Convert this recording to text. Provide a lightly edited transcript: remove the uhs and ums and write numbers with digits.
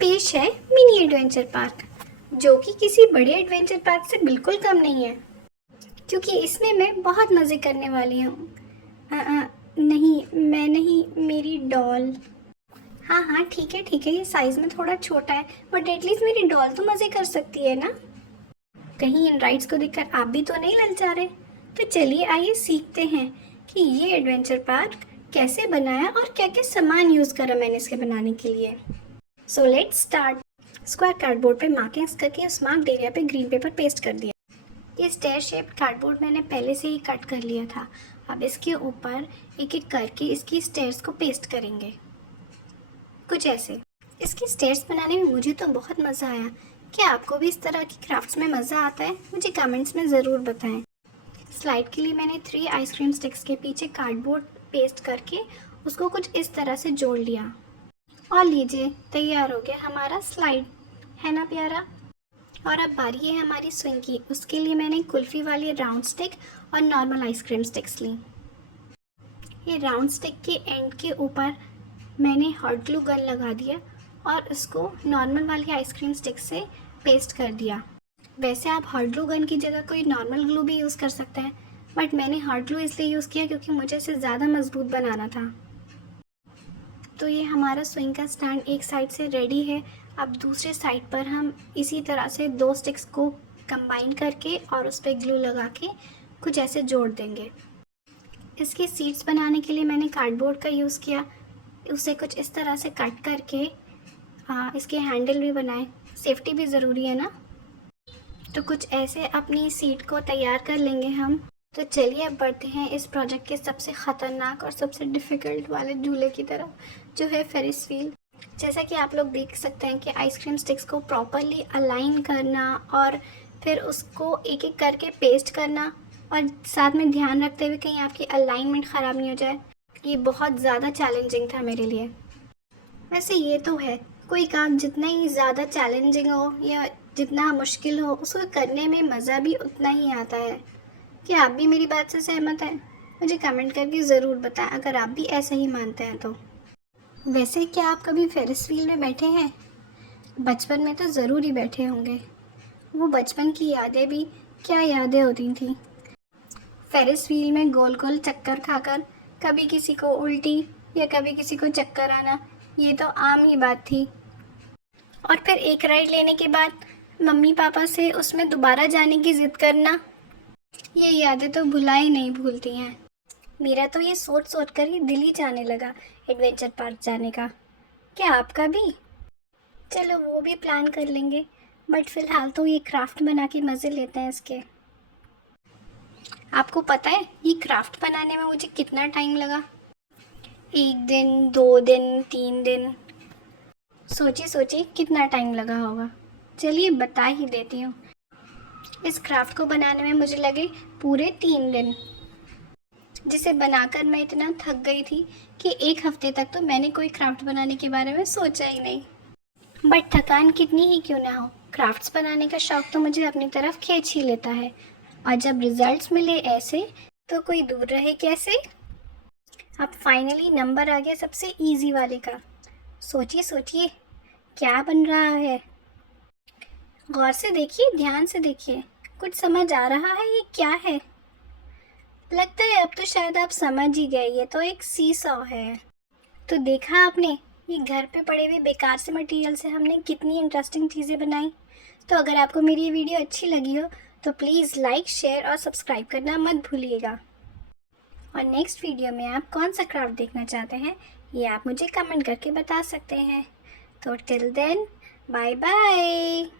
पेश है mini adventure park, जो कि किसी बड़े एडवेंचर पार्क से बिल्कुल कम नहीं है, क्योंकि इसमें मैं बहुत मज़े करने वाली हूँ। नहीं, मैं नहीं, मेरी डॉल। हाँ हाँ, ठीक है ठीक है, ये साइज़ में थोड़ा छोटा है, बट एटलीस्ट मेरी डॉल तो मज़े कर सकती है ना। कहीं इन राइड्स को देखकर आप भी तो नहीं ललचा रहे? तो चलिए आइए सीखते हैं कि ये एडवेंचर पार्क कैसे बनाया और क्या क्या सामान यूज़ करा मैंने इसके बनाने के लिए। So let's start. Square cardboard पे मार्किंग्स करके उस मार्क्ड एरिया पे ग्रीन पेपर पेस्ट कर दिया। ये स्टेयर शेप्ड कार्डबोर्ड मैंने पहले से ही कट कर लिया था। अब इसके ऊपर एक एक करके इसकी स्टेयर्स को पेस्ट करेंगे, कुछ ऐसे। इसकी स्टेयर्स बनाने में मुझे तो बहुत मज़ा आया। क्या आपको भी इस तरह की क्राफ्ट्स में मज़ा आता है? मुझे कमेंट्स में ज़रूर बताएं। स्लाइड के लिए मैंने 3 आइसक्रीम स्टिक्स के पीछे कार्डबोर्ड पेस्ट करके उसको कुछ इस तरह से जोड़ लिया। और लीजिए, तैयार हो गया हमारा स्लाइड, है ना प्यारा? और अब बारी है हमारी स्विंग की। उसके लिए मैंने कुल्फ़ी वाली राउंड स्टिक और नॉर्मल आइसक्रीम स्टिक्स ली। ये राउंड स्टिक के एंड के ऊपर मैंने हॉट ग्लू गन लगा दिया और उसको नॉर्मल वाली आइसक्रीम स्टिक से पेस्ट कर दिया। वैसे आप हॉट ग्लू गन की जगह कोई नॉर्मल ग्लू भी यूज़ कर सकते हैं, बट मैंने हॉट ग्लू इसलिए यूज़ किया क्योंकि मुझे इसे ज़्यादा मजबूत बनाना था। तो ये हमारा स्विंग का स्टैंड एक साइड से रेडी है। अब दूसरे साइड पर हम इसी तरह से 2 स्टिक्स को कंबाइन करके और उस पर ग्लू लगा के कुछ ऐसे जोड़ देंगे। इसकी सीट्स बनाने के लिए मैंने कार्डबोर्ड का यूज़ किया। उसे कुछ इस तरह से कट करके इसके हैंडल भी बनाए, सेफ्टी भी ज़रूरी है ना। तो कुछ ऐसे अपनी सीट को तैयार कर लेंगे हम। तो चलिए अब बढ़ते हैं इस प्रोजेक्ट के सबसे ख़तरनाक और सबसे डिफ़िकल्ट वाले झूले की तरफ, जो है फेरिस व्हील। जैसा कि आप लोग देख सकते हैं कि आइसक्रीम स्टिक्स को प्रॉपरली अलाइन करना और फिर उसको एक एक करके पेस्ट करना और साथ में ध्यान रखते हुए कहीं आपकी अलाइनमेंट ख़राब नहीं हो जाए, ये बहुत ज़्यादा चैलेंजिंग था मेरे लिए। वैसे ये तो है, कोई काम जितना ही ज़्यादा चैलेंजिंग हो या जितना मुश्किल हो, उसको करने में मज़ा भी उतना ही आता है। क्या आप भी मेरी बात से सहमत हैं? मुझे कमेंट करके ज़रूर बताएं अगर आप भी ऐसा ही मानते हैं तो। वैसे क्या आप कभी फेरिस व्हील में बैठे हैं? बचपन में तो ज़रूर ही बैठे होंगे। वो बचपन की यादें भी क्या यादें होती थी। फेरिस व्हील में गोल गोल चक्कर खाकर कभी किसी को उल्टी या कभी किसी को चक्कर आना, ये तो आम ही बात थी। और फिर एक राइड लेने के बाद मम्मी पापा से उसमें दोबारा जाने की ज़िद करना, ये यादें तो भुला ही नहीं भूलती हैं। मेरा तो ये सोच सोच कर ही दिल ही जाने लगा एडवेंचर पार्क जाने का। क्या आपका भी? चलो वो भी प्लान कर लेंगे, बट फ़िलहाल तो ये क्राफ्ट बना के मज़े लेते हैं इसके। आपको पता है ये क्राफ्ट बनाने में मुझे कितना टाइम लगा? 1 दिन, 2 दिन, 3 दिन, सोचिए सोचिए कितना टाइम लगा होगा। चलिए बता ही देती हूँ। इस क्राफ्ट को बनाने में मुझे लगे पूरे 3 दिन, जिसे बनाकर मैं इतना थक गई थी कि 1 हफ्ते तक तो मैंने कोई क्राफ्ट बनाने के बारे में सोचा ही नहीं। बट थकान कितनी ही क्यों ना हो, क्राफ्ट्स बनाने का शौक तो मुझे अपनी तरफ खींच ही लेता है। और जब रिजल्ट्स मिले ऐसे, तो कोई दूर रहे कैसे। अब फाइनली नंबर आ गया सबसे इजी वाले का। सोचिए सोचिए क्या बन रहा है। गौर से देखिए, ध्यान से देखिए, कुछ समझ आ रहा है ये क्या है? लगता है अब तो शायद आप समझ ही गए, ये तो एक सी सॉ है। तो देखा आपने, ये घर पे पड़े हुए बेकार से मटेरियल से हमने कितनी इंटरेस्टिंग चीज़ें बनाई। तो अगर आपको मेरी ये वीडियो अच्छी लगी हो तो प्लीज़ लाइक, शेयर और सब्सक्राइब करना मत भूलिएगा। और नेक्स्ट वीडियो में आप कौन सा क्राफ्ट देखना चाहते हैं, ये आप मुझे कमेंट करके बता सकते हैं। तो टिल देन, बाय बाय।